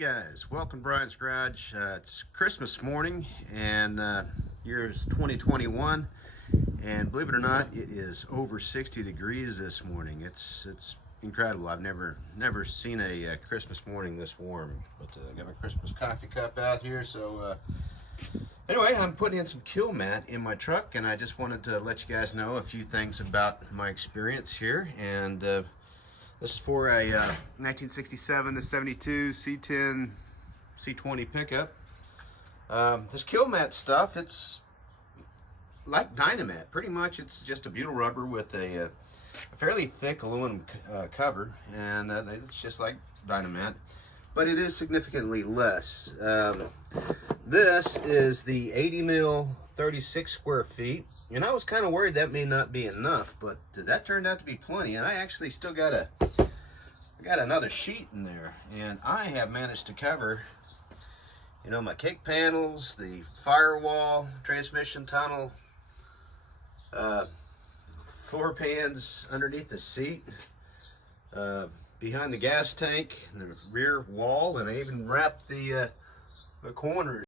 Guys, welcome to Brian's Garage. It's Christmas morning and year's 2021, and believe it or not, it is over 60 degrees this morning. It's incredible. I've never seen a Christmas morning this warm. But I got my Christmas coffee cup out here, so anyway, I'm putting in some KiLMAT in my truck, and I just wanted to let you guys know a few things about my experience here. And this is for a 1967 to 72 C10 C20 pickup. This KiLMAT stuff, it's like Dynamat. Pretty much it's just a butyl rubber with a fairly thick aluminum cover, and it's just like Dynamat, but it is significantly less. This is the 80 mil 36 square feet, and I was kind of worried that may not be enough, but that turned out to be plenty. And I actually still got another sheet in there, and I have managed to cover, you know, my kick panels, the firewall, transmission tunnel, floor pans underneath the seat, behind the gas tank, the rear wall, and I even wrapped the corners.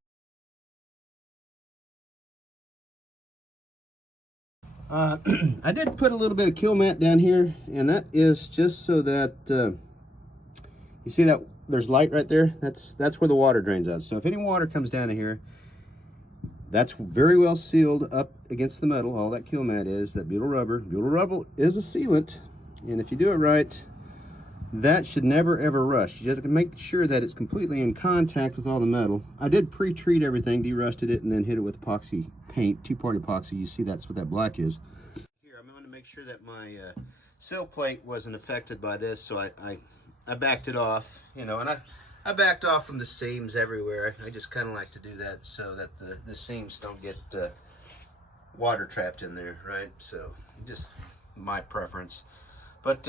I did put a little bit of KiLMAT down here, and that is just so that you see that there's light right there. That's where the water drains out. So if any water comes down in here, that's very well sealed up against the metal. All that KiLMAT is, that butyl rubber. Butyl rubber is a sealant, and if you do it right, that should never ever rust. You just have to make sure that it's completely in contact with all the metal. I did pre-treat everything, derusted it, and then hit it with epoxy paint, two-part epoxy. You see that's what that black is. Here, I'm going to make sure that my sill plate wasn't affected by this, so I backed it off, you know, and I backed off from the seams everywhere. I just kind of like to do that so that the seams don't get water trapped in there, right? So just my preference. But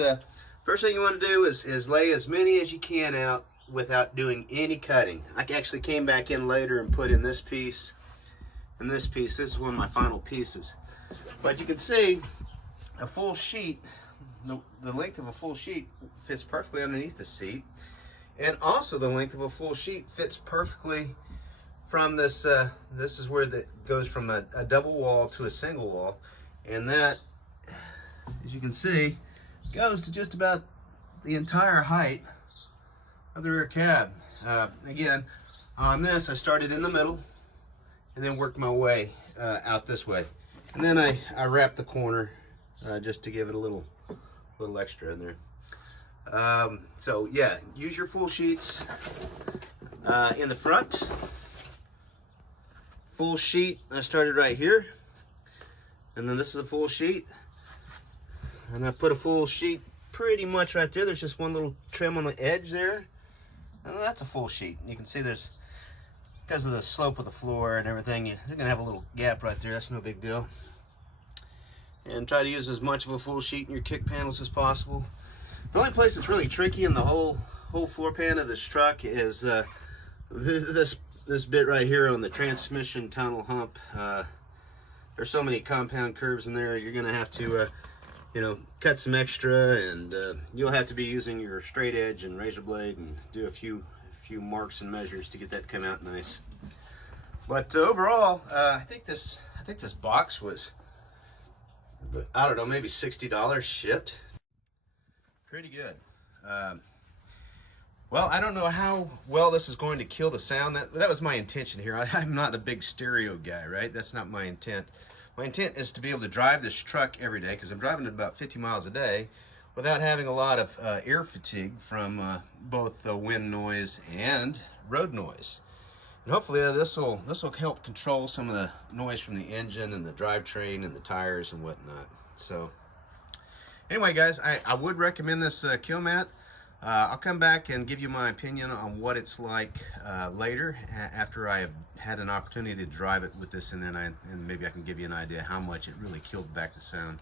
first thing you want to do is lay as many as you can out without doing any cutting. I actually came back in later and put in this piece and this piece. This is one of my final pieces. But you can see a full sheet, the length of a full sheet fits perfectly underneath the seat. And also the length of a full sheet fits perfectly from this, this is where that goes from a double wall to a single wall. And that, as you can see, goes to just about the entire height of the rear cab. Again, on this, I started in the middle and then worked my way out this way. And then I wrapped the corner just to give it a little extra in there. So yeah, use your full sheets in the front. Full sheet, I started right here. And then this is a full sheet. And I put a full sheet pretty much right there. There's just one little trim on the edge there. And that's a full sheet. You can see there's, because of the slope of the floor and everything, you're going to have a little gap right there. That's no big deal. And try to use as much of a full sheet in your kick panels as possible. The only place that's really tricky in the whole floor pan of this truck is this bit right here on the transmission tunnel hump. There's so many compound curves in there. You're going to have to you know, cut some extra, and you'll have to be using your straight edge and razor blade and do a few marks and measures to get that to come out nice. But overall, I think this box was, I don't know, maybe $60 shipped. Pretty good. Well, I don't know how well this is going to kill the sound. That was my intention here. I'm not a big stereo guy, right? That's not my intent. My intent is to be able to drive this truck every day, because I'm driving it about 50 miles a day without having a lot of air fatigue from both the wind noise and road noise. And hopefully this will help control some of the noise from the engine and the drivetrain and the tires and whatnot. So anyway, guys, I would recommend this KiLMAT. I'll come back and give you my opinion on what it's like later, after I have had an opportunity to drive it with this, and maybe I can give you an idea how much it really killed back the sound.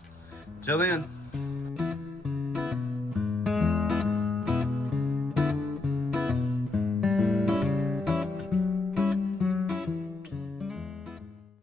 Till then.